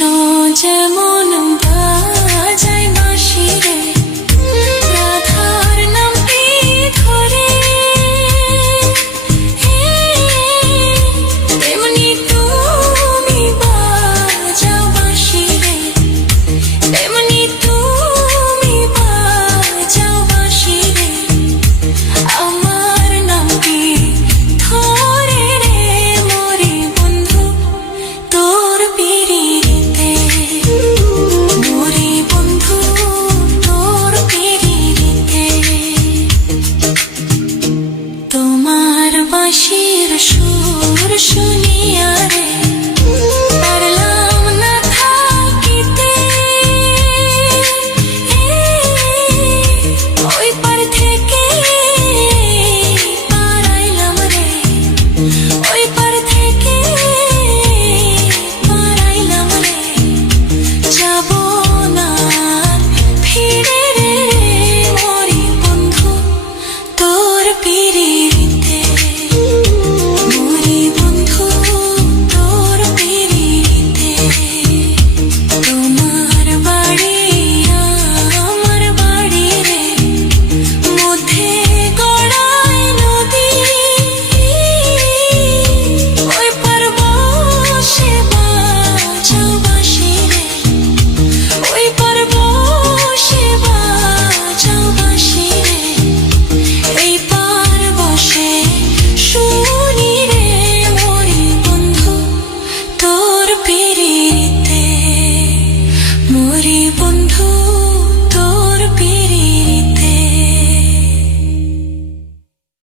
tujh mo সুর শুনিয়া রে। করে বন্ধু